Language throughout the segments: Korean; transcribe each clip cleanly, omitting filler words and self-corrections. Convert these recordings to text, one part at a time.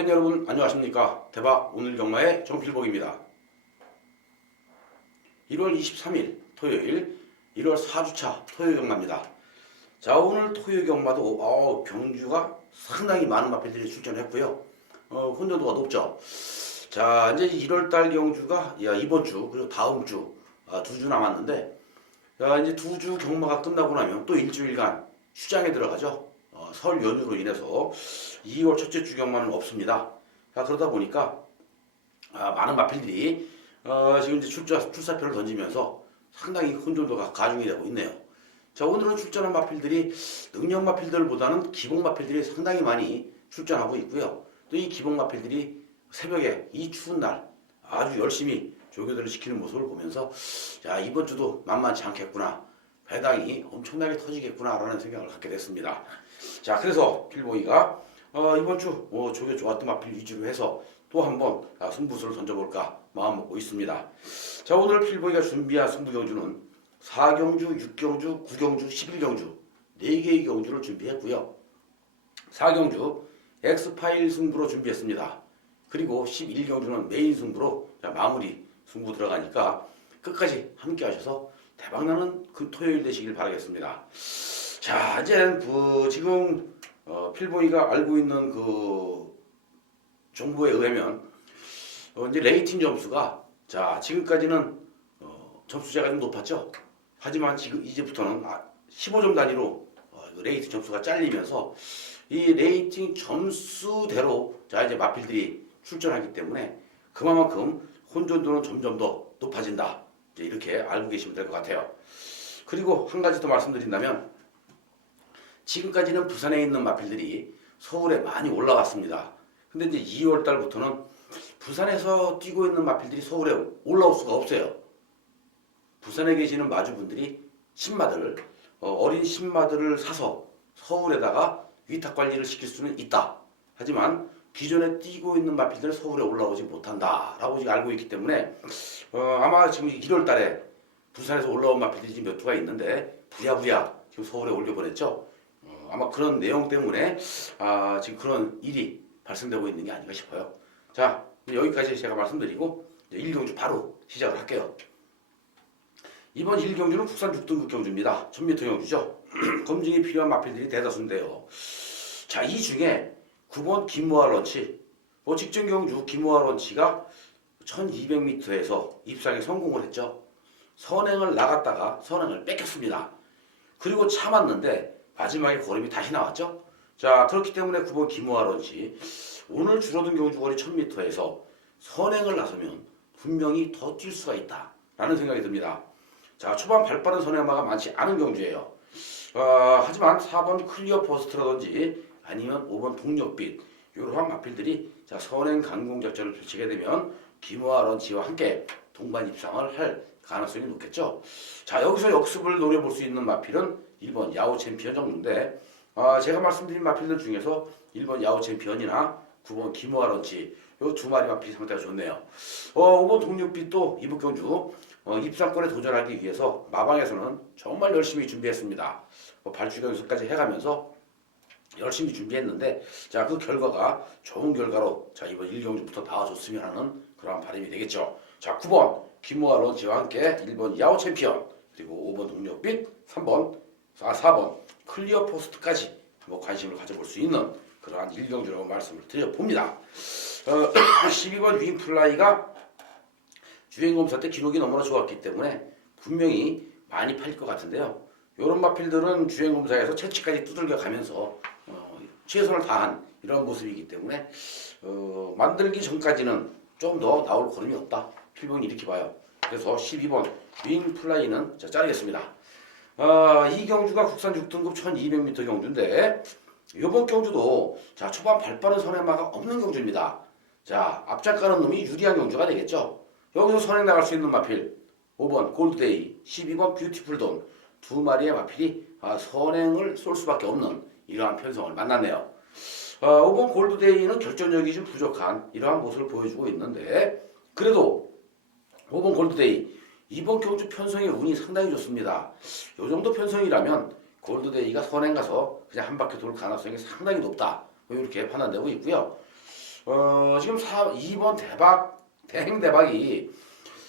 팬 여러분 안녕하십니까. 대박 오늘 경마의 정필복입니다. 1월 23일 토요일 1월 4주차 토요 경마입니다. 자, 오늘 토요 경마도 경주가 상당히 많은 마필들이 출전했고요. 혼돈도가 높죠. 자, 이제 1월달 경주가 이번 주 그리고 다음 주 두 주 남았는데, 이제 두 주 경마가 끝나고 나면 또 일주일간 휴장에 들어가죠. 설 연휴로 인해서 2월 첫째 주 경마는 없습니다. 자, 그러다 보니까 많은 마필들이 지금 이제 출사표를 던지면서 상당히 혼돈도가 가중이 되고 있네요. 자, 오늘은 출전한 마필들이 능력 마필들보다는 기복 마필들이 상당히 많이 출전하고 있고요. 또 이 기복 마필들이 새벽에 이 추운 날 아주 열심히 조교들을 지키는 모습을 보면서, 자, 이번 주도 만만치 않겠구나, 배당이 엄청나게 터지겠구나 라는 생각을 갖게 됐습니다. 자, 그래서 필보이가 이번 주 조교 좋았던 마필 위주로 해서 또 한번 승부수를 던져볼까 마음먹고 있습니다. 자, 오늘 필보이가 준비한 승부경주는 4경주, 6경주, 9경주, 11경주 4개의 경주를 준비했고요. 4경주 엑스파일 승부로 준비했습니다. 그리고 11경주는 메인 승부로 마무리 승부 들어가니까 끝까지 함께 하셔서 대박나는 그 토요일 되시길 바라겠습니다. 자, 이제 지금 필보이가 알고 있는 그 정보에 의하면 이제 레이팅 점수가, 자, 지금까지는 점수제가 좀 높았죠. 하지만 지금 이제부터는 15점 단위로 레이팅 점수가 잘리면서 이 레이팅 점수대로 자 이제 마필들이 출전하기 때문에 그만큼 혼돈도는 점점 더 높아진다. 이제 이렇게 알고 계시면 될 것 같아요. 그리고 한 가지 더 말씀드린다면, 지금까지는 부산에 있는 마필들이 서울에 많이 올라갔습니다. 근데 이제 2월 달부터는 부산에서 뛰고 있는 마필들이 서울에 올라올 수가 없어요. 부산에 계시는 마주분들이 신마들, 어린 신마들을 사서 서울에다가 위탁 관리를 시킬 수는 있다. 하지만 기존에 뛰고 있는 마필들은 서울에 올라오지 못한다라고 지금 알고 있기 때문에 아마 지금 1월 달에 부산에서 올라온 마필들이 지금 몇 주가 있는데 부랴부랴 지금 서울에 올려보냈죠. 아마 그런 내용 때문에 지금 그런 일이 발생되고 있는 게 아닌가 싶어요. 자, 여기까지 제가 말씀드리고 1경주 바로 시작을 할게요. 이번 1경주는 국산 6등급 경주입니다. 1000m 경주죠. 검증이 필요한 마필들이 대다수인데요. 자, 이 중에 9번 김모아 런치, 직전 경주 김모아 런치가 1200m에서 입상에 성공을 했죠. 선행을 나갔다가 선행을 뺏겼습니다. 그리고 참았는데 마지막에 걸음이 다시 나왔죠. 자, 그렇기 때문에 9번 김모아 런치, 오늘 줄어든 경주거리 1000m에서 선행을 나서면 분명히 더 뛸 수가 있다 라는 생각이 듭니다. 자, 초반 발빠른 선행마가 많지 않은 경주예요. 하지만 4번 클리어 포스트라든지 아니면 5번 동력빛, 이러한 마필들이 자 선행 강공 작전을 펼치게 되면 김호아 런치와 함께 동반 입상을 할 가능성이 높겠죠. 자, 여기서 역습을 노려볼 수 있는 마필은 1번 야후 챔피언 정도인데, 제가 말씀드린 마필들 중에서 1번 야후 챔피언이나 9번 김호아 런치, 이 두 마리 마필 상태가 좋네요. 5번 동력빛도 이번 경주 입상권에 도전하기 위해서 마방에서는 정말 열심히 준비했습니다. 발주기 연습까지 해가면서 열심히 준비했는데, 자, 그 결과가 좋은 결과로 자 이번 1경주부터 나와줬으면 하는 그러한 바람이 되겠죠. 자, 9번 김모아 런치와 함께 1번 야후 챔피언, 그리고 5번 동력빛, 4번 클리어 포스트까지 관심을 가져볼 수 있는 그러한 1경주라고 말씀을 드려봅니다. 12번 윙플라이가 주행검사 때 기록이 너무나 좋았기 때문에 분명히 많이 팔릴 것 같은데요. 이런 마필들은 주행검사에서 채취까지 두들겨 가면서 최선을 다한 이런 모습이기 때문에 만들기 전까지는 좀 더 나올 걸음이 없다. 필봉이 이렇게 봐요. 그래서 12번 윙플라이는 자르겠습니다. 이 경주가 국산 6등급 1200m 경주인데, 이번 경주도 자 초반 발빠른 선행마가 없는 경주입니다. 자, 앞장가는 놈이 유리한 경주가 되겠죠. 여기서 선행 나갈 수 있는 마필 5번 골드데이, 12번 뷰티풀돈, 두 마리의 마필이 선행을 쏠 수밖에 없는 이러한 편성을 만났네요. 5번 골드데이는 결정력이 좀 부족한 이러한 모습을 보여주고 있는데, 그래도 5번 골드데이 이번 경주 편성의 운이 상당히 좋습니다. 이 정도 편성이라면 골드데이가 선행 가서 그냥 한 바퀴 돌 가능성이 상당히 높다, 이렇게 판단되고 있고요. 지금 2번 대행 대박이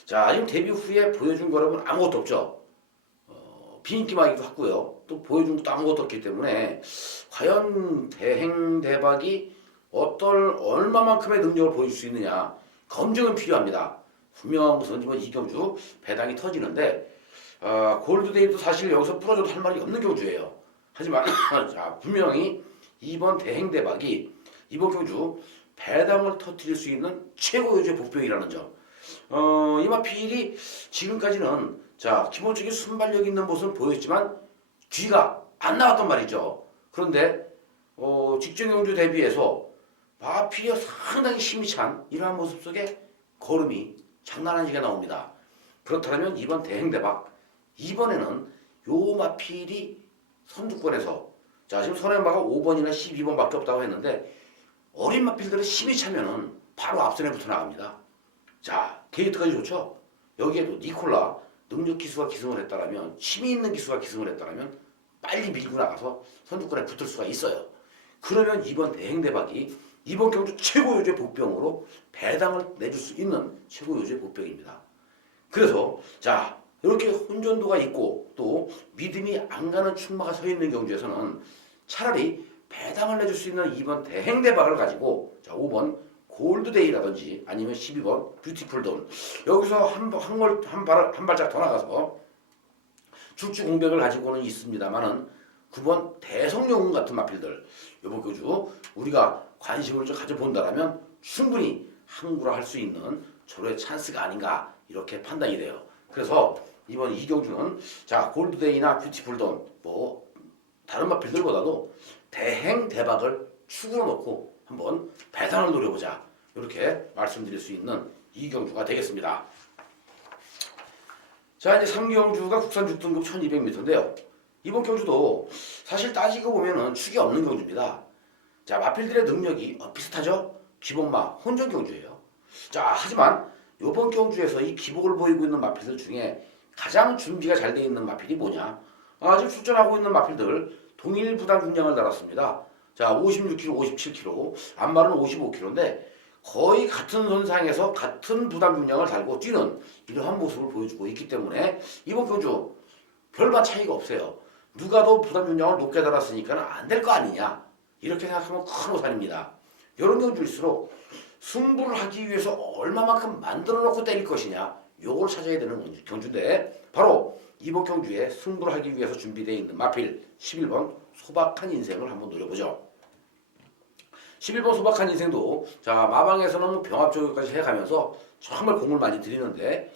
자, 지금 데뷔 후에 보여준 거라고는 아무것도 없죠. 비인기만이기도 하고요. 또 보여준 것도 아무것도 없기 때문에 과연 대행 대박이 얼마만큼의 능력을 보여줄 수 있느냐 검증은 필요합니다. 분명한 것은 이번 이경주 배당이 터지는데 골드데이도 사실 여기서 부러져도 할 말이 없는 경주예요. 하지만 자, 분명히 이번 대행 대박이 이번 경주 배당을 터뜨릴 수 있는 최고 요주의 복병이라는 점. 이마필이 지금까지는 자 기본적인 순발력 있는 모습을 보였지만 뒤가 안 나왔단 말이죠. 그런데 직전 경주 대비해서 마필이 상당히 힘이 찬 이러한 모습 속에 걸음이 장난 아니게 나옵니다. 그렇다면 이번 대행대박 이번에는 요 마필이 선두권에서 자 지금 선행마가 5번이나 12번밖에 없다고 했는데 어린 마필들은 힘이 차면은 바로 앞선에 붙어 나갑니다. 자 게이트까지 좋죠. 여기에도 니콜라 능력 기수가 기승을 했다라면 힘이 있는 기수가 기승을 했다라면 빨리 밀고 나가서 선두권에 붙을 수가 있어요. 그러면 이번 대행대박이 이번 경주 최고 요주의 복병으로 배당을 내줄 수 있는 최고 요주의 복병입니다. 그래서 자 이렇게 혼전도가 있고 또 믿음이 안 가는 충마가 서 있는 경주에서는 차라리 배당을 내줄 수 있는 이번 대행대박을 가지고 자 5번 골드데이라든지 아니면 12번 뷰티풀돈 여기서 한 발짝 더 나가서 출주 공백을 가지고는 있습니다만은 9번 대성령운 같은 마필들 이번 교주 우리가 관심을 좀 가져본다라면 충분히 항구라 할 수 있는 절호의 찬스가 아닌가 이렇게 판단이 돼요. 그래서 이번 이경주는 자 골드데이나 뷰티풀돈 뭐 다른 마필들보다도 대행 대박을 축으로 놓고 한번 배당을 노려보자 이렇게 말씀드릴 수 있는 이경주가 되겠습니다. 자 이제 3경주가 국산 6등급 1200m인데요. 이번 경주도 사실 따지고 보면은 축이 없는 경주입니다. 자 마필들의 능력이 비슷하죠. 기복마 혼전 경주예요. 자 하지만 이번 경주에서 이 기복을 보이고 있는 마필들 중에 가장 준비가 잘 되어 있는 마필이 뭐냐? 지금 출전하고 있는 마필들 동일 부담 중량을 달았습니다. 자 56kg, 57kg, 안마는 55kg인데 거의 같은 선상에서 같은 부담 중량을 달고 뛰는 이러한 모습을 보여주고 있기 때문에 이번 경주 별반 차이가 없어요. 누가 더 부담 중량을 높게 달았으니까 안 될 거 아니냐 이렇게 생각하면 큰 오산입니다. 이런 경주일수록 승부를 하기 위해서 얼마만큼 만들어 놓고 때릴 것이냐 요걸 찾아야 되는 경주인데 바로 이번 경주에 승부를 하기 위해서 준비되어 있는 마필 11번 소박한 인생을 한번 노려보죠. 11번 소박한 인생도 자 마방에서는 병합 조교까지 해가면서 정말 공을 많이 들이는데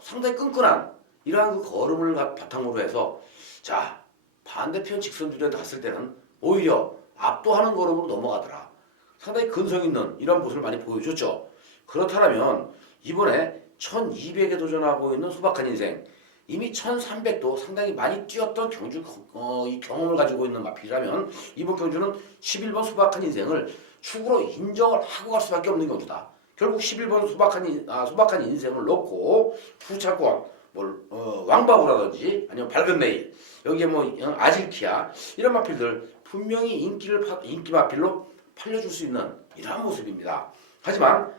상당히 끈끈한 이러한 그 걸음을 바탕으로 해서 자 반대편 직선줄에 갔을 때는 오히려 압도하는 걸음으로 넘어가더라. 상당히 근성 있는 이런 모습을 많이 보여줬죠. 그렇다면 이번에 1200에 도전하고 있는 소박한 인생 이미 1300도 상당히 많이 뛰었던 경주 이 경험을 가지고 있는 마필이라면 이번 경주는 11번 소박한 인생을 축으로 인정을 하고 갈 수밖에 없는 경주다. 결국 11번 소박한 인생을 놓고 후차권 왕바우라든지 아니면 밝은 내일 여기에 아질키아 이런 마필들 분명히 인기 마필로 팔려줄 수 있는 이러한 모습입니다. 하지만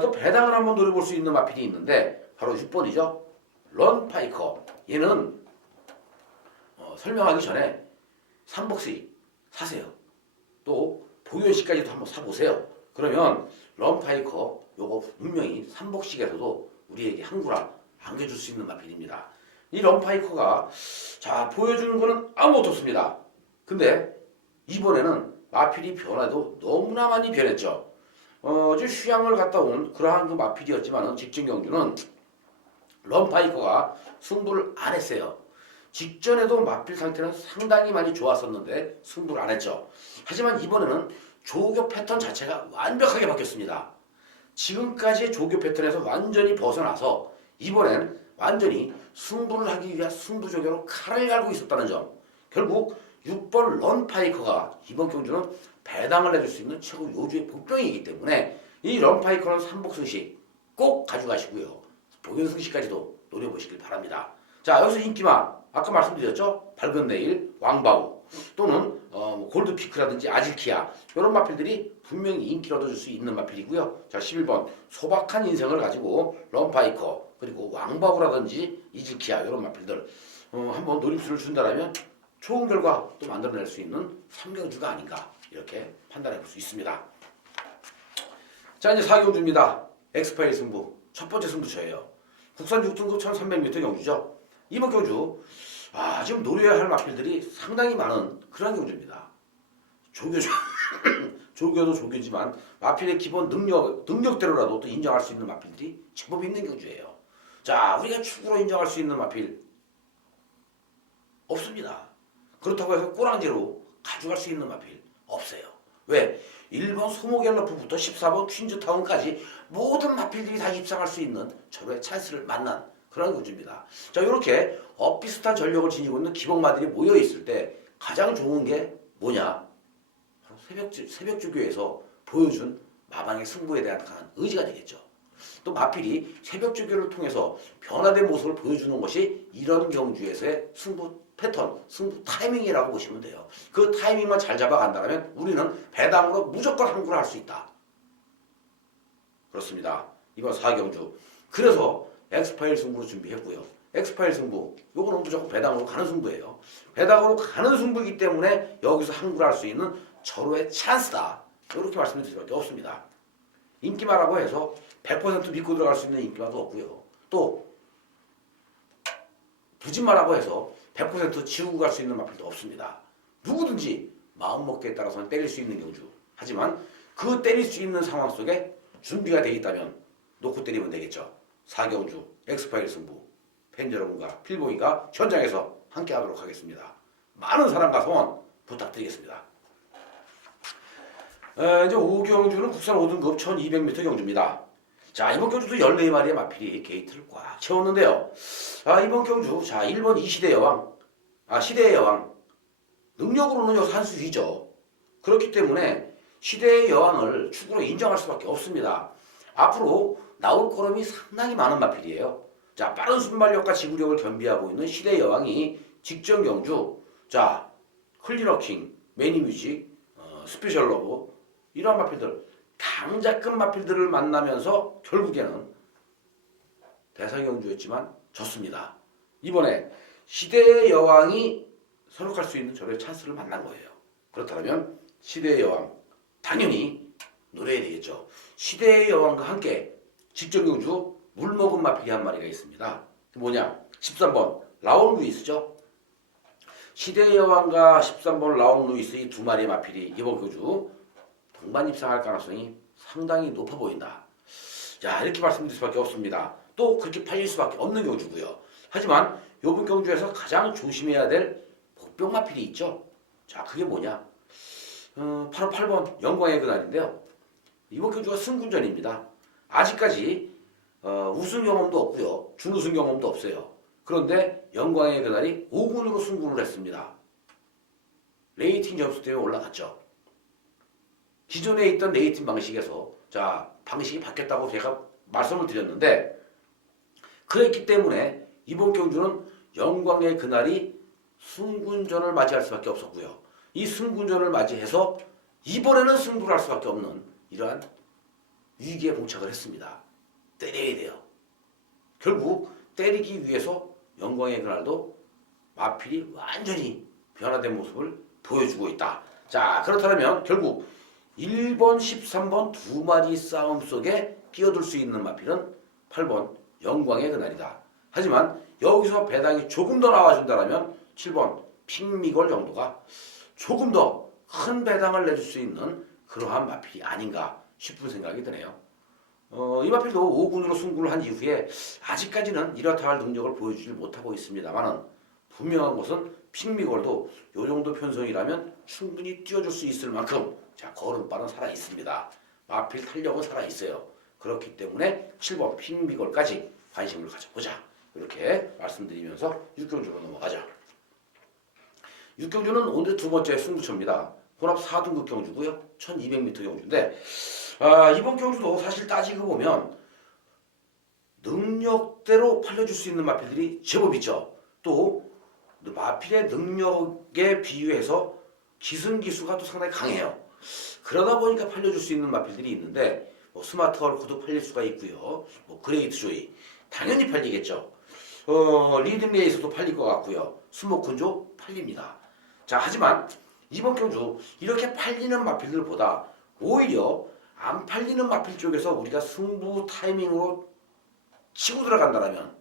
또 배당을 한번 노려볼 수 있는 마필이 있는데 바로 6번이죠. 런파이커 얘는 설명하기 전에 3복씩 사세요. 또 보유연식까지도 한번 사보세요. 그러면 런파이커 요거 분명히 3복씩에서도 우리에게 항구라 안겨줄 수 있는 마필입니다. 이 런파이커가 자 보여주는 거는 아무것도 없습니다. 근데 이번에는 마필이 변화도 너무나 많이 변했죠. 지금 휴양을 갔다 온 그러한 그 마필이었지만 직전 경주는 런파이커가 승부를 안 했어요. 직전에도 마필 상태는 상당히 많이 좋았었는데 승부를 안 했죠. 하지만 이번에는 조교 패턴 자체가 완벽하게 바뀌었습니다. 지금까지의 조교 패턴에서 완전히 벗어나서 이번엔 완전히 승부를 하기 위한 승부조교로 칼을 갈고 있었다는 점. 결국 6번 런파이커가 이번 경주는 배당을 내줄 수 있는 최고 요주의 복병이기 때문에 이 런파이커는 3복승식 꼭 가져가시고요. 복연승식까지도 노려보시길 바랍니다. 자 여기서 인기마 아까 말씀드렸죠? 밝은 내일 왕바우 또는 뭐 골드피크라든지 아질키아 이런 마필들이 분명히 인기를 얻어줄 수 있는 마필이고요. 자 11번 소박한 인생을 가지고 럼파이커 그리고 왕바구라든지 이질키아 이런 마필들 한번 노림수를 준다라면 좋은 결과 또 만들어낼 수 있는 3경주가 아닌가 이렇게 판단해 볼 수 있습니다. 자 이제 4경주입니다. 엑스파일 승부 첫 번째 승부처예요. 국산 6등급 1300m 경주죠. 이번 경주 지금 노려야 할 마필들이 상당히 많은 그런 경주입니다. 조교죠. 조교도 조교지만 마필의 기본 능력대로라도 또 인정할 수 있는 마필들이 제법 있는 경주예요. 자 우리가 축으로 인정할 수 있는 마필 없습니다. 그렇다고 해서 꼬랑지로 가져갈 수 있는 마필 없어요. 왜? 1번 소모갤러프부터 14번 퀸즈타운까지 모든 마필들이 다 입상할 수 있는 절호의 찬스를 만난 그런 경주입니다. 자 이렇게 비슷한 전력을 지니고 있는 기복마들이 모여있을 때 가장 좋은 게 뭐냐? 바로 새벽주교에서 보여준 마방의 승부에 대한 강한 의지가 되겠죠. 또 마필이 새벽주교를 통해서 변화된 모습을 보여주는 것이 이런 경주에서의 승부 패턴, 승부 타이밍이라고 보시면 돼요. 그 타이밍만 잘 잡아간다면 우리는 배당으로 무조건 항구를 할 수 있다. 그렇습니다. 이번 4경주. 그래서 엑스파일 승부로 준비했고요. 엑스파일 승부, 요거는 무조건 배당으로 가는 승부예요. 배당으로 가는 승부이기 때문에 여기서 항구를 할 수 있는 절호의 찬스다. 이렇게 말씀드릴 수밖에 없습니다. 인기마라고 해서 100% 믿고 들어갈 수 있는 인기마도 없고요. 또 부진마라고 해서 100% 지우고 갈 수 있는 마필도 없습니다. 누구든지 마음먹기에 따라서는 때릴 수 있는 경주. 하지만 그 때릴 수 있는 상황 속에 준비가 되어 있다면 놓고 때리면 되겠죠. 4경주 엑스파일 승부 팬 여러분과 필보이가 현장에서 함께 하도록 하겠습니다. 많은 사랑과 성원 부탁드리겠습니다. 이제 5경주는 국산 5등급 1200m 경주입니다. 자 이번 경주도 14마리의 마필이 게이트를 꽉 채웠는데요. 이번 경주 자 1번 시대의 여왕 능력으로는 여기서 한 수 위죠. 그렇기 때문에 시대의 여왕을 축으로 인정할 수밖에 없습니다. 앞으로 나올 걸음이 상당히 많은 마필이에요. 자 빠른 순발력과 지구력을 겸비하고 있는 시대의 여왕이 직전 경주 자 클리너킹, 매니뮤직, 스페셜 러브 이러한 마필들 강자급 마필들을 만나면서 결국에는 대상경주였지만 졌습니다. 이번에 시대의 여왕이 선택할 수 있는 저의 찬스를 만난 거예요. 그렇다면 시대의 여왕 당연히 노려야 되겠죠. 시대의 여왕과 함께 직전경주 물먹은 마필이 한 마리가 있습니다. 뭐냐? 13번 라온 루이스죠. 시대의 여왕과 13번 라온 루이스 이 두 마리의 마필이 이번 경주 동반 입상할 가능성이 상당히 높아 보인다. 자 이렇게 말씀드릴 수밖에 없습니다. 또 그렇게 팔릴 수밖에 없는 경주고요. 하지만 이번 경주에서 가장 조심해야 될 복병 마필이 있죠. 자 그게 뭐냐? 바로 8번 영광의 그날인데요. 이번 경주가 승군전입니다. 아직까지 우승 경험도 없고요. 준우승 경험도 없어요. 그런데 영광의 그날이 5군으로 승부를 했습니다. 레이팅 점수 때문에 올라갔죠. 기존에 있던 레이팅 방식에서 자 방식이 바뀌었다고 제가 말씀을 드렸는데 그랬기 때문에 이번 경주는 영광의 그날이 승군전을 맞이할 수밖에 없었고요. 이 승군전을 맞이해서 이번에는 승부를 할 수밖에 없는 이러한 위기에 봉착을 했습니다. 때려야 돼요. 결국 때리기 위해서 영광의 그날도 마필이 완전히 변화된 모습을 보여주고 있다. 자 그렇다면 결국 1번, 13번 두 마리 싸움 속에 끼어들 수 있는 마필은 8번 영광의 그날이다. 하지만 여기서 배당이 조금 더 나와준다면 7번 핑미걸 정도가 조금 더 큰 배당을 내줄 수 있는 그러한 마필이 아닌가 싶은 생각이 드네요. 이 마필도 5군으로 승부를 한 이후에 아직까지는 이렇다 할 능력을 보여주지 못하고 있습니다만 분명한 것은 핑미걸도 이 정도 편성이라면 충분히 뛰어줄 수 있을 만큼 자 걸음발은 살아있습니다. 마필 탄력은 살아있어요. 그렇기 때문에 7번 핑미걸까지 관심을 가져보자. 이렇게 말씀드리면서 6경주로 넘어가자. 6경주는 오늘 두 번째 승부처입니다. 혼합 4등급 경주고요. 1200m 경주인데 이번 경주도 사실 따지고 보면 능력대로 팔려줄 수 있는 마필들이 제법 있죠. 또 마필의 능력에 비유해서 기승기수가 또 상당히 강해요. 그러다 보니까 팔려줄 수 있는 마필들이 있는데 뭐 스마트 헐크도 팔릴 수가 있고요. 뭐 그레이트 조이 당연히 팔리겠죠. 리듬 레이스도 팔릴 것 같고요. 스모큰조 팔립니다. 자, 하지만 이번 경주 이렇게 팔리는 마필들보다 오히려 안 팔리는 마필 쪽에서 우리가 승부 타이밍으로 치고 들어간다면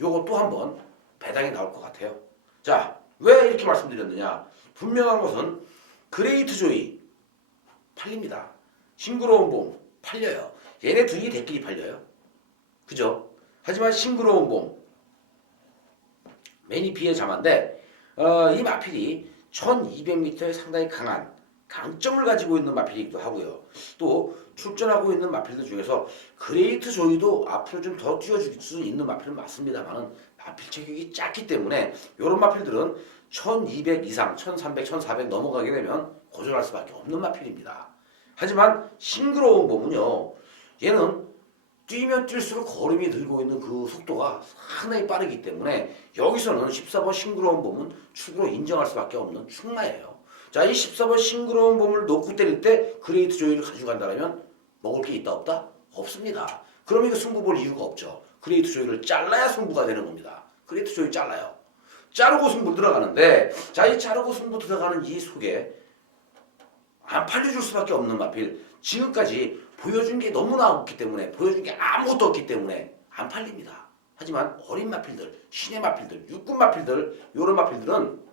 요것도 한번 배당이 나올 것 같아요. 자, 왜 이렇게 말씀드렸느냐? 분명한 것은 그레이트 조이 팔립니다. 싱그러운 봄 팔려요. 얘네 둘이 대끼리 팔려요. 그죠? 하지만 싱그러운 봄 매니피의 자마인데 이 마필이 1200m에 상당히 강한 강점을 가지고 있는 마필이기도 하고요. 또 출전하고 있는 마필들 중에서 그레이트 조이도 앞으로 좀 더 뛰어줄 수 있는 마필은 맞습니다만은 마필 체격이 작기 때문에 이런 마필들은 1200 이상, 1300, 1400 넘어가게 되면 고전할 수밖에 없는 마필입니다. 하지만 싱그러운 봄은요, 얘는 뛰면 뛸수록 걸음이 들고 있는 그 속도가 상당히 빠르기 때문에 여기서는 14번 싱그러운 봄은 축으로 인정할 수밖에 없는 축마예요. 자, 이 14번 싱그러운 봄을 놓고 때릴 때 그레이트 조이를 가져간다면 먹을 게 있다 없다? 없습니다. 그럼 이거 승부 볼 이유가 없죠. 그레이트 조이를 잘라야 승부가 되는 겁니다. 그레이트 조이 잘라요. 자르고 승부 들어가는데, 자, 이 자르고 승부 들어가는 이 속에 안 팔려줄 수밖에 없는 마필. 지금까지 보여준 게 너무나 없기 때문에, 보여준 게 아무것도 없기 때문에 안 팔립니다. 하지만 어린 마필들, 신의 마필들, 육군 마필들, 요런 마필들은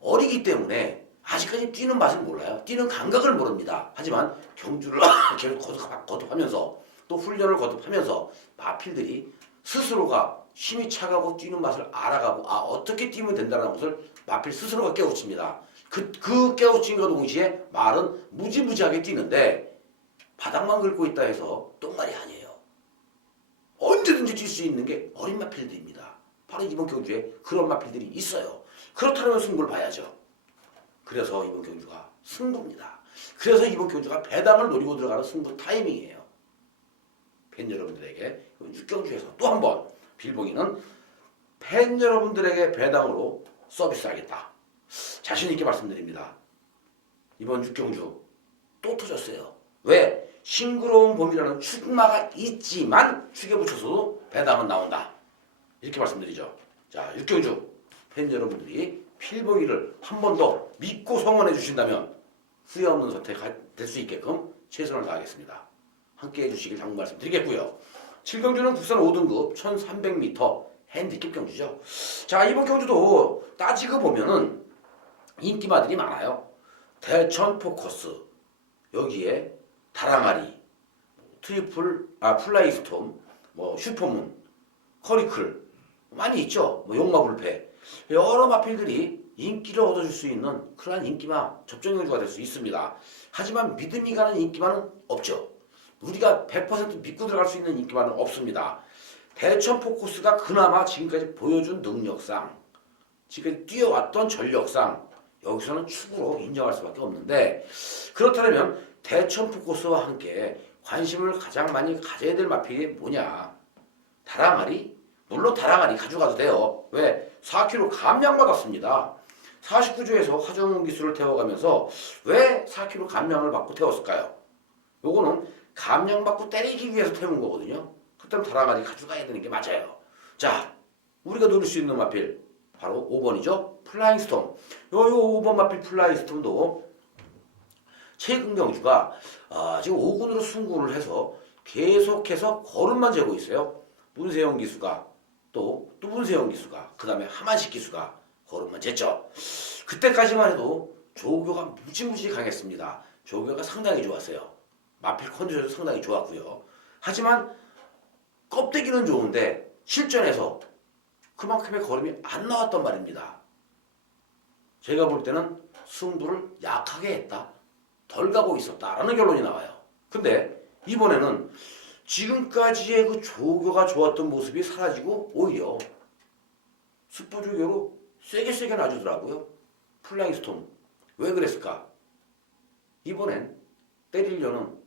어리기 때문에 아직까지 뛰는 맛을 몰라요. 뛰는 감각을 모릅니다. 하지만 경주를 계속 거듭하면서 또 훈련을 거듭하면서 마필들이 스스로가 힘이 차가고 뛰는 맛을 알아가고 어떻게 뛰면 된다는 것을 마필 스스로가 깨우칩니다. 그 깨우침과 동시에 말은 무지무지하게 뛰는데 바닥만 긁고 있다 해서 똥말이 아니에요. 언제든지 뛸 수 있는 게 어린 마필들입니다. 바로 이번 경주에 그런 마필들이 있어요. 그렇다면 승부를 봐야죠. 그래서 이번 경주가 승부입니다. 그래서 이번 경주가 배당을 노리고 들어가는 승부 타이밍이에요. 팬 여러분들에게 6경주에서 또 한 번 빌봉이는 팬 여러분들에게 배당으로 서비스하겠다. 자신있게 말씀드립니다. 이번 6경주 또 터졌어요. 왜? 싱그러운 봄이라는 축마가 있지만 축에 붙여서도 배당은 나온다. 이렇게 말씀드리죠. 자, 6경주 팬 여러분들이 필봉이를 한 번 더 믿고 성원해 주신다면 후회 없는 선택 될 수 있게끔 최선을 다하겠습니다. 함께 해주시길 당부 말씀드리겠고요. 7경주는 국산 5등급 1300m 핸디캡 경주죠. 자, 이번 경주도 따지고 보면은 인기마들이 많아요. 대천 포커스, 여기에 다랑아리, 플라이스톰, 뭐 슈퍼문, 커리클 많이 있죠. 뭐 용마불패 여러 마필들이 인기를 얻어줄 수 있는 그러한 인기마 접전경주가 될 수 있습니다. 하지만 믿음이 가는 인기마는 없죠. 우리가 100% 믿고 들어갈 수 있는 인기마는 없습니다. 대천 포커스가 그나마 지금까지 보여준 능력상, 지금까지 뛰어왔던 전력상 여기서는 축으로 인정할 수밖에 없는데, 그렇다면 대천 포커스와 함께 관심을 가장 많이 가져야 될 마필이 뭐냐? 다랑아리? 물론 다랑아리 가져가도 돼요. 왜? 4kg 감량받았습니다. 49조에서 화정훈 기술을 태워가면서 왜 4kg 감량을 받고 태웠을까요? 요거는 감량받고 때리기 위해서 태운 거거든요. 그때는 다랑아리 가져가야 되는 게 맞아요. 자, 우리가 노릴 수 있는 마필 바로 5번이죠. 플라잉 스톰. 요 5번 마필 플라잉 스톰도 최근 경주가 지금 5군으로 승구를 해서 계속해서 걸음만 재고 있어요. 문세영 기수가 또 문세영 기수가 그 다음에 하만식 기수가 걸음만 쟀죠. 그때까지만 해도 조교가 무지무지 강했습니다. 조교가 상당히 좋았어요. 마필 컨디션도 상당히 좋았고요. 하지만 껍데기는 좋은데 실전에서 그만큼의 걸음이 안 나왔단 말입니다. 제가 볼 때는 승부를 약하게 했다, 덜 가고 있었다라는 결론이 나와요. 근데 이번에는 지금까지의 그 조교가 좋았던 모습이 사라지고 오히려 숯불 조교로 세게 놔주더라고요. 플라잉 스톰. 왜 그랬을까? 이번엔 때리려는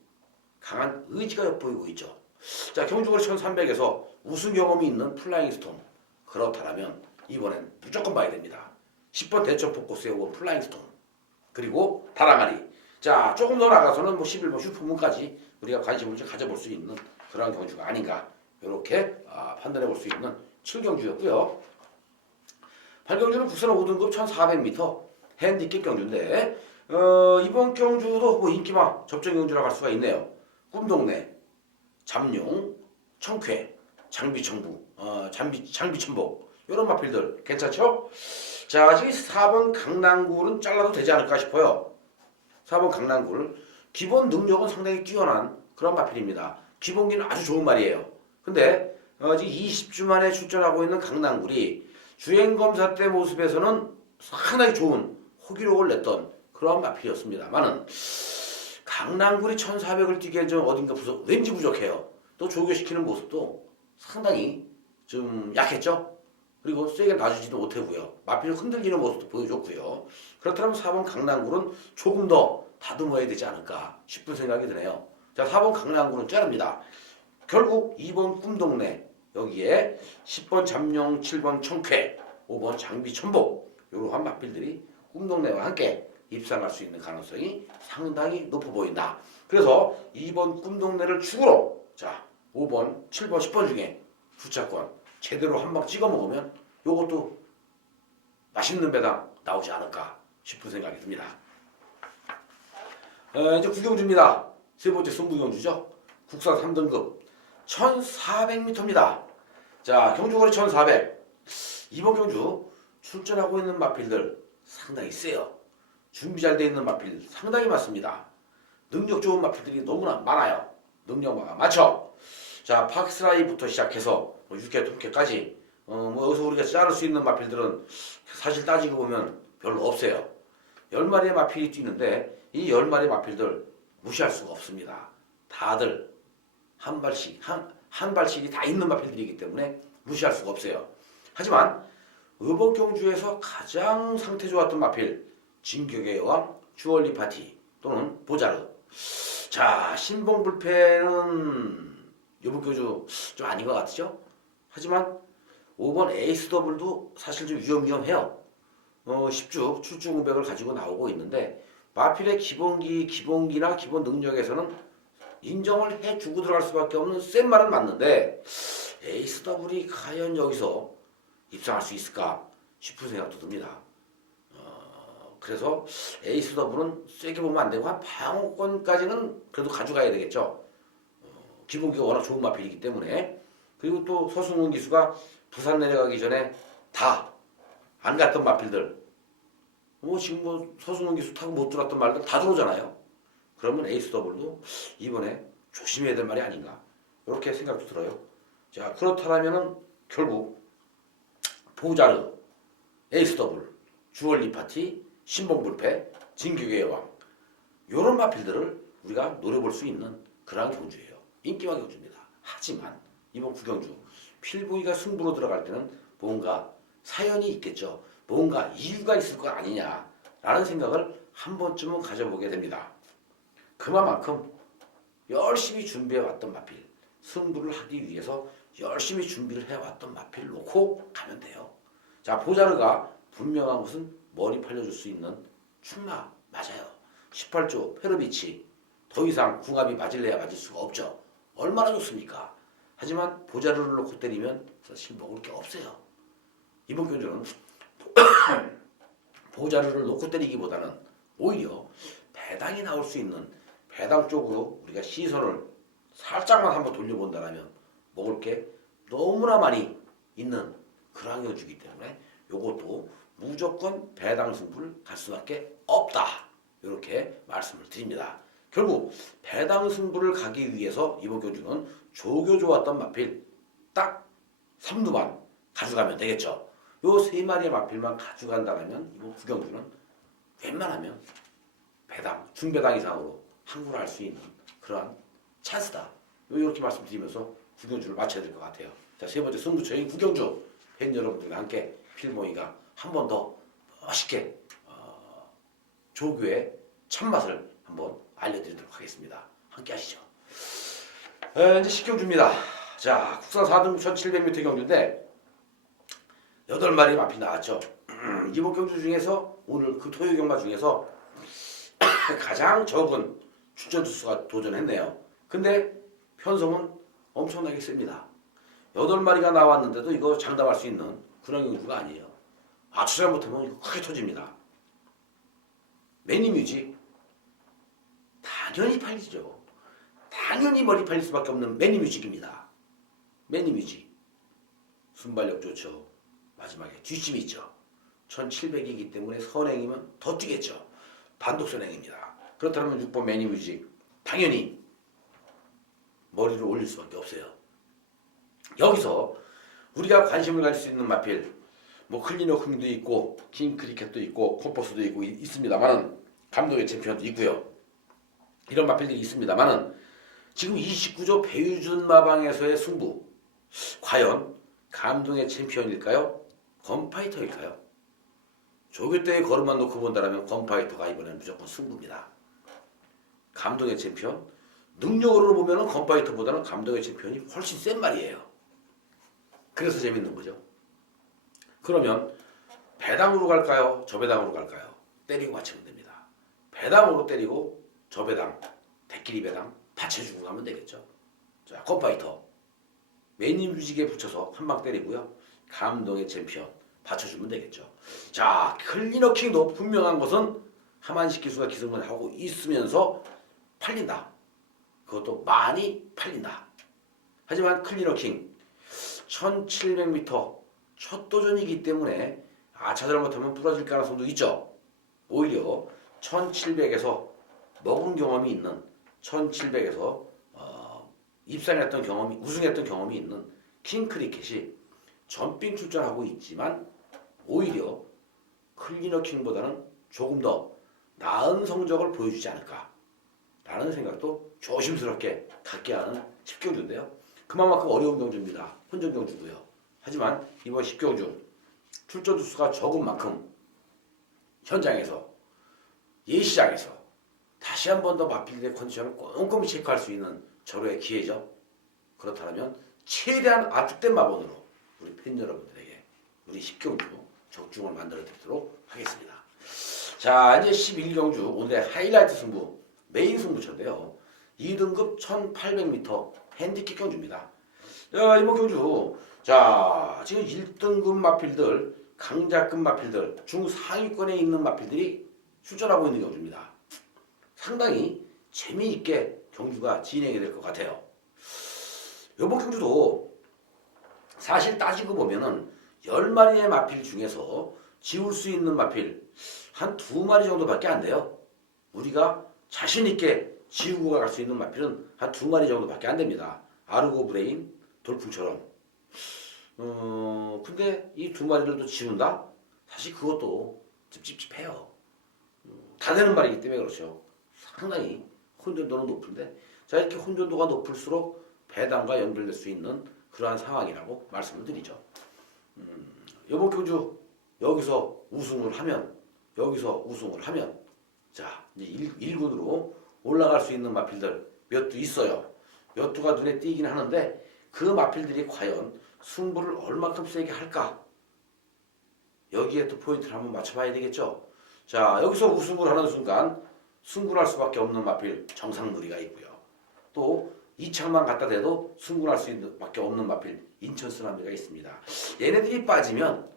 강한 의지가 엿보이고 있죠. 자, 경주거리 1300에서 우승 경험이 있는 플라잉 스톰. 그렇다면 이번엔 무조건 봐야 됩니다. 10번 대천 포커스의 5번 플라잉스톤 그리고 다랑아리. 자, 조금 더 나가서는 뭐 11번 슈퍼문까지 우리가 관심을 좀 가져볼 수 있는 그런 경주가 아닌가 이렇게 판단해 볼 수 있는 7경주였고요. 8경주는 국산 5등급 1400m 핸디캡 경주인데 이번 경주도 뭐 인기마 접전 경주라고 할 수가 있네요. 꿈동네, 잠룡, 청쾌, 장비천부, 장비천복 이런 마필들 괜찮죠? 자, 지금 4번 강남구는 잘라도 되지 않을까 싶어요. 4번 강남구를 기본 능력은 상당히 뛰어난 그런 마필입니다. 기본기는 아주 좋은 말이에요. 근데 지금 20주 만에 출전하고 있는 강남굴이 주행검사 때 모습에서는 상당히 좋은 호기록을 냈던 그러한 마필이었습니다만은 강남굴이 1400을 뛰기엔 좀 어딘가 왠지 부족해요. 또 조교시키는 모습도 상당히 좀 약했죠. 그리고 세게 놔주지도 못하고요. 마필을 흔들리는 모습도 보여줬고요. 그렇다면 4번 강남굴은 조금 더 다듬어야 되지 않을까 싶은 생각이 드네요. 자, 4번 강남굴은 자릅니다. 결국 2번 꿈동네 여기에 10번 잠룡, 7번 청쾌, 5번 장비천복 이러한 마필들이 꿈동네와 함께 입상할 수 있는 가능성이 상당히 높아 보인다. 그래서 2번 꿈동네를 축으로 자 5번, 7번, 10번 중에 주차권 제대로 한 방 찍어 먹으면 요것도 맛있는 배당 나오지 않을까 싶은 생각이 듭니다. 이제 구경주입니다. 세 번째 승부경주죠. 국산 3등급 1400m입니다. 자, 경주거리 1400. 이번 경주 출전하고 있는 마필들 상당히 세요. 준비 잘 되어 있는 마필 상당히 많습니다. 능력 좋은 마필들이 너무나 많아요. 능력마가 많죠. 자, 팍스라이부터 시작해서 6회 통쾌까지 뭐 여기서 우리가 자를 수 있는 마필들은 사실 따지고 보면 별로 없어요. 10마리의 마필이 뛰는데 이 10마리 마필들 무시할 수가 없습니다. 다들 한 발씩이 다 있는 마필들이기 때문에 무시할 수가 없어요. 하지만 이번 경주에서 가장 상태 좋았던 마필 진격의 여왕, 주얼리 파티 또는 보자르. 자, 신봉불패는 이번 경주 좀 아닌 것 같죠? 하지만 5번 에이스 더블도 사실 좀 위험해요. 10주 출중 공백을 가지고 나오고 있는데 마필의 기본기나 기본 능력에서는 인정을 해주고 들어갈 수밖에 없는 센 말은 맞는데 에이스 더블이 과연 여기서 입상할 수 있을까 싶은 생각도 듭니다. 그래서 에이스 더블은 세게 보면 안 되고 한 방어권까지는 그래도 가져가야 되겠죠. 기본기가 워낙 좋은 마필이기 때문에. 그리고 또 서승훈 기수가 부산 내려가기 전에 다 안 갔던 마필들 지금 서승훈 기수 타고 못 들어왔던 말들 다 들어오잖아요. 그러면 에이스 더블도 이번에 조심해야 될 말이 아닌가 이렇게 생각도 들어요. 자, 그렇다면은 결국 보자르, 에이스 더블, 주얼리 파티, 신봉불패, 진격의 여왕 이런 마필들을 우리가 노려볼 수 있는 그런 경주예요. 인기왕 경주입니다. 하지만 이번 구경주 필보이가 승부로 들어갈 때는 뭔가 사연이 있겠죠. 뭔가 이유가 있을 거 아니냐라는 생각을 한 번쯤은 가져보게 됩니다. 그만큼 열심히 준비해왔던 마필, 승부를 하기 위해서 열심히 준비를 해왔던 마필 놓고 가면 돼요. 자, 보자르가 분명한 것은 머리 팔려줄 수 있는 충마 맞아요. 18조 페르비치 더 이상 궁합이 맞을래야 맞을 수가 없죠. 얼마나 좋습니까? 하지만 보자르를 놓고 때리면 사실 먹을 게 없어요. 이번 경주는 보자르를 놓고 때리기보다는 오히려 배당이 나올 수 있는 배당 쪽으로 우리가 시선을 살짝만 한번 돌려본다면 먹을 게 너무나 많이 있는 그런 경주이기 때문에 이것도 무조건 배당 승부를 갈 수밖에 없다. 이렇게 말씀을 드립니다. 결국 배당 승부를 가기 위해서 이번 경주는 조교 좋았던 마필 딱 3두만 가져가면 되겠죠. 요 3마리의 마필만 가져간다면 이번 구경주는 웬만하면 배당, 중배당 이상으로 항구를 할 수 있는 그러한 찬스다. 이렇게 말씀드리면서 구경주를 마쳐야 될 것 같아요. 자, 세 번째 승부처인 구경주 팬 여러분들과 함께 필모이가 한 번 더 멋있게 조교의 참맛을 한번 알려드리도록 하겠습니다. 함께 하시죠. 이제 10경주입니다. 자, 국산 4등급 1700m 경주인데 8마리 마필 나왔죠. 이번 경주 중에서 오늘 그 토요 경마 중에서 가장 적은 출전 투수가 도전했네요. 근데 편성은 엄청나게 셉니다. 8마리가 나왔는데도 이거 장담할 수 있는 그런 경주가 아니에요. 아주 잘못하면 이거 크게 터집니다. 매니뮤직 당연히 팔리죠. 당연히 머리 팔릴 수밖에 없는 매니뮤직입니다. 매니뮤직 순발력 좋죠. 마지막에 뒷심이 있죠. 1700이기 때문에 선행이면 더 뛰겠죠. 단독 선행입니다. 그렇다면 6번 매니뮤직 당연히 머리를 올릴 수밖에 없어요. 여기서 우리가 관심을 가질 수 있는 마필 뭐 클리너킹도 있고 킹크리켓도 있고 콤퍼스도 있고 있습니다만은 감독의 챔피언도 있고요. 이런 마필들이 있습니다만은 지금 29조 배유준 마방에서의 승부 과연 감동의 챔피언일까요? 건파이터일까요? 조교 때의 걸음만 놓고 본다면 건파이터가 이번에는 무조건 승부입니다. 감동의 챔피언 능력으로 보면 건파이터보다는 감동의 챔피언이 훨씬 센 말이에요. 그래서 재밌는 거죠. 그러면 배당으로 갈까요? 저배당으로 갈까요? 때리고 맞추면 됩니다. 배당으로 때리고 저배당, 대끼리 배당 받쳐주고 가면 되겠죠. 자, 건파이터 매니뮤직에 붙여서 한 방 때리고요. 감동의 챔피언 받쳐주면 되겠죠. 자, 클리너킹도 분명한 것은 하만식 기수가 기승을 하고 있으면서 팔린다. 그것도 많이 팔린다. 하지만 클리너킹 1700m 첫 도전이기 때문에 아차 잘못하면 부러질 가능성도 있죠. 오히려 1700에서 먹은 경험이 있는 1700에서 입상했던 경험이 우승했던 경험이 있는 킹크리켓이 점핑 출전하고 있지만 오히려 클리너킹보다는 조금 더 나은 성적을 보여주지 않을까 라는 생각도 조심스럽게 갖게 하는 10경주인데요. 그만큼 어려운 경주입니다. 혼전 경주고요. 하지만 이번 10경주 출전 투수가 적은 만큼 현장에서 예시장에서 다시 한 번 더 마필들의 컨디션을 꼼꼼히 체크할 수 있는 절호의 기회죠. 그렇다면 최대한 압축된 마법으로 우리 팬 여러분들에게 우리 10경주 적중을 만들어 드리도록 하겠습니다. 자, 이제 11경주 오늘의 하이라이트 승부 메인 승부처인데요. 2등급 1800m 핸디캡 경주입니다. 자, 이번 경주 자 지금 1등급 마필들 강자급 마필들 중상위권에 있는 마필들이 출전하고 있는 경주입니다. 상당히 재미있게 경주가 진행이 될 것 같아요. 이번 경주도 사실 따지고 보면은 10마리의 마필 중에서 지울 수 있는 마필 한 2마리 정도밖에 안 돼요. 우리가 자신있게 지우고 갈 수 있는 마필은 한 2마리 정도밖에 안 됩니다. 아르고 브레인, 돌풍처럼. 근데 이 2마리를 또 지운다? 사실 그것도 좀 찝찝해요. 다 되는 말이기 때문에 그렇죠. 상당히 혼전도는 높은데 자 이렇게 혼전도가 높을수록 배당과 연결될 수 있는 그러한 상황이라고 말씀을 드리죠. 이번 경주 여기서 우승을 하면 자 이제 1군으로 올라갈 수 있는 마필들 몇 두 있어요. 몇 두가 눈에 띄긴 하는데 그 마필들이 과연 승부를 얼마큼 세게 할까? 여기에 또 포인트를 한번 맞춰봐야 되겠죠. 자 여기서 우승을 하는 순간 승군할 수밖에 없는 마필 정상무리가 있고요. 또 이창만 갖다 대도 승군할 수밖에 없는 마필 인천 쓰나미가 있습니다. 얘네들이 빠지면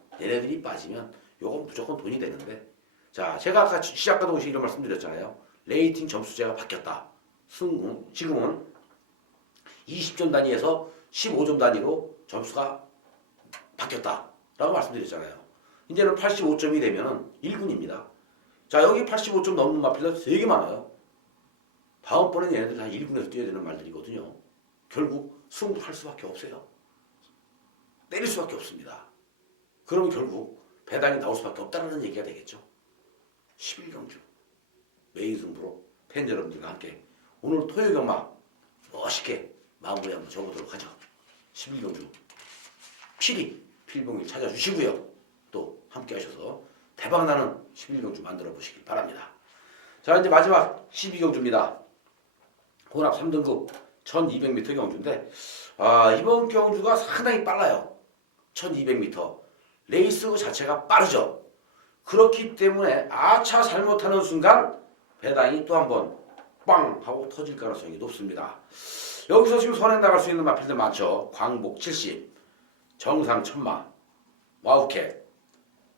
요건 무조건 돈이 되는데 자 제가 아까 시작과 동시에 이런 말씀 드렸잖아요. 레이팅 점수제가 바뀌었다. 지금은 20점 단위에서 15점 단위로 점수가 바뀌었다 라고 말씀드렸잖아요. 이제는 85점이 되면 1군입니다. 자 여기 85점 넘는 마필들 되게 많아요. 다음번엔 얘네들 다 1군에서 뛰어야 되는 말들이거든요. 결국 승부할 수밖에 없어요. 때릴 수밖에 없습니다. 그러면 결국 배당이 나올 수밖에 없다는 얘기가 되겠죠. 11경주 메인 승부로 팬 여러분들과 함께 오늘 토요 경마 멋있게 마무리 한번 줘보도록 하죠. 11경주 필봉일 찾아주시고요. 또 함께 하셔서 대박나는 11경주 만들어 보시길 바랍니다. 자 이제 마지막 12경주입니다. 혼합 3등급 1200m 경주인데 이번 경주가 상당히 빨라요. 1200m 레이스 자체가 빠르죠. 그렇기 때문에 아차 잘못하는 순간 배당이 또 한번 빵 하고 터질 가능성이 높습니다. 여기서 지금 손에 나갈 수 있는 마필들 많죠. 광복 70, 정상 천마, 와우캣,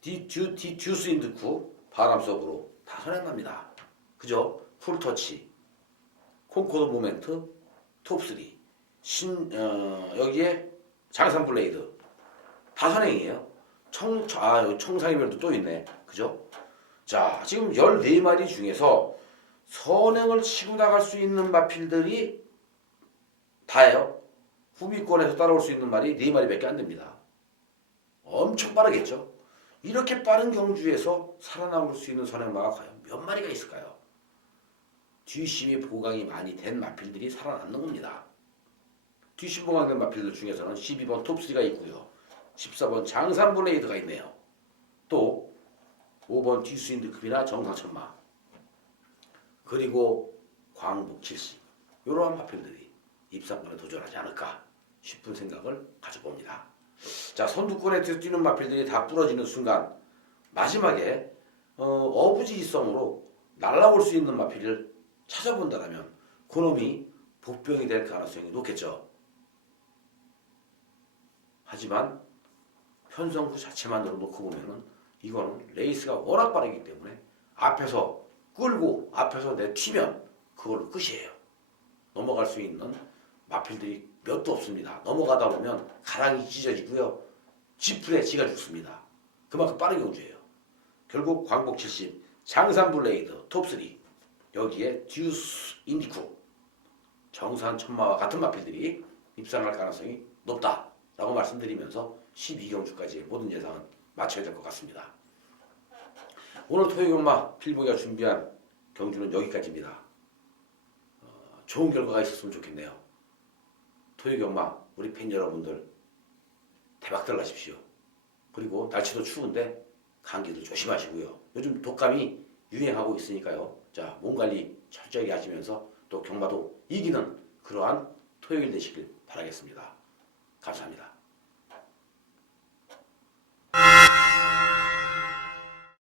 듀스 인드쿠, 바람 속으로 다 손에 납니다. 그죠? 풀터치, 콩코드 모멘트, 톱3, 여기에 장산 블레이드 다 선행이에요. 여기 청상이별도 또 있네. 그죠? 자, 지금 14마리 중에서 선행을 치고 나갈 수 있는 마필들이 다예요. 후비권에서 따라올 수 있는 말이 4마리밖에 안 됩니다. 엄청 빠르겠죠? 이렇게 빠른 경주에서 살아남을 수 있는 선행마가 과연 몇 마리가 있을까요? 뒷심이 보강이 많이 된 마필들이 살아남는 겁니다. 뒷심 보강된 마필들 중에서는 12번 톱3가 있고요. 14번 장산 블레이드가 있네요. 또 5번 듀스인드급이나 정상천마, 그리고 광복 70, 이러한 마필들이 입상권에 도전하지 않을까 싶은 생각을 가져봅니다. 자, 선두권에 뛰는 마필들이 다 부러지는 순간 마지막에 어부지리성으로 날아올 수 있는 마필을 찾아본다면 그놈이 복병이 될 가능성이 높겠죠. 하지만 편성구 자체만으로 놓고 보면은 이거는 레이스가 워낙 빠르기 때문에 앞에서 끌고 앞에서 내튀면 그걸로 끝이에요. 넘어갈 수 있는 마필들이 몇도 없습니다. 넘어가다 보면 가랑이 찢어지고요. 지풀에 지가 죽습니다. 그만큼 빠른 경주예요. 결국 광복 70, 장산 블레이드, 톱3, 여기에 듀스 인디쿠, 정산 천마와 같은 마필들이 입상할 가능성이 높다라고 말씀드리면서 12경주까지의 모든 예상은 마쳐야 될 것 같습니다. 오늘 토요일마 필보기가 준비한 경주는 여기까지입니다. 좋은 결과가 있었으면 좋겠네요. 토요경마 우리 팬 여러분들 대박들 나십시오. 그리고 날씨도 추운데 감기도 조심하시고요. 요즘 독감이 유행하고 있으니까요. 자, 몸 관리 철저하게 하시면서 또 경마도 이기는 그러한 토요일 되시길 바라겠습니다. 감사합니다.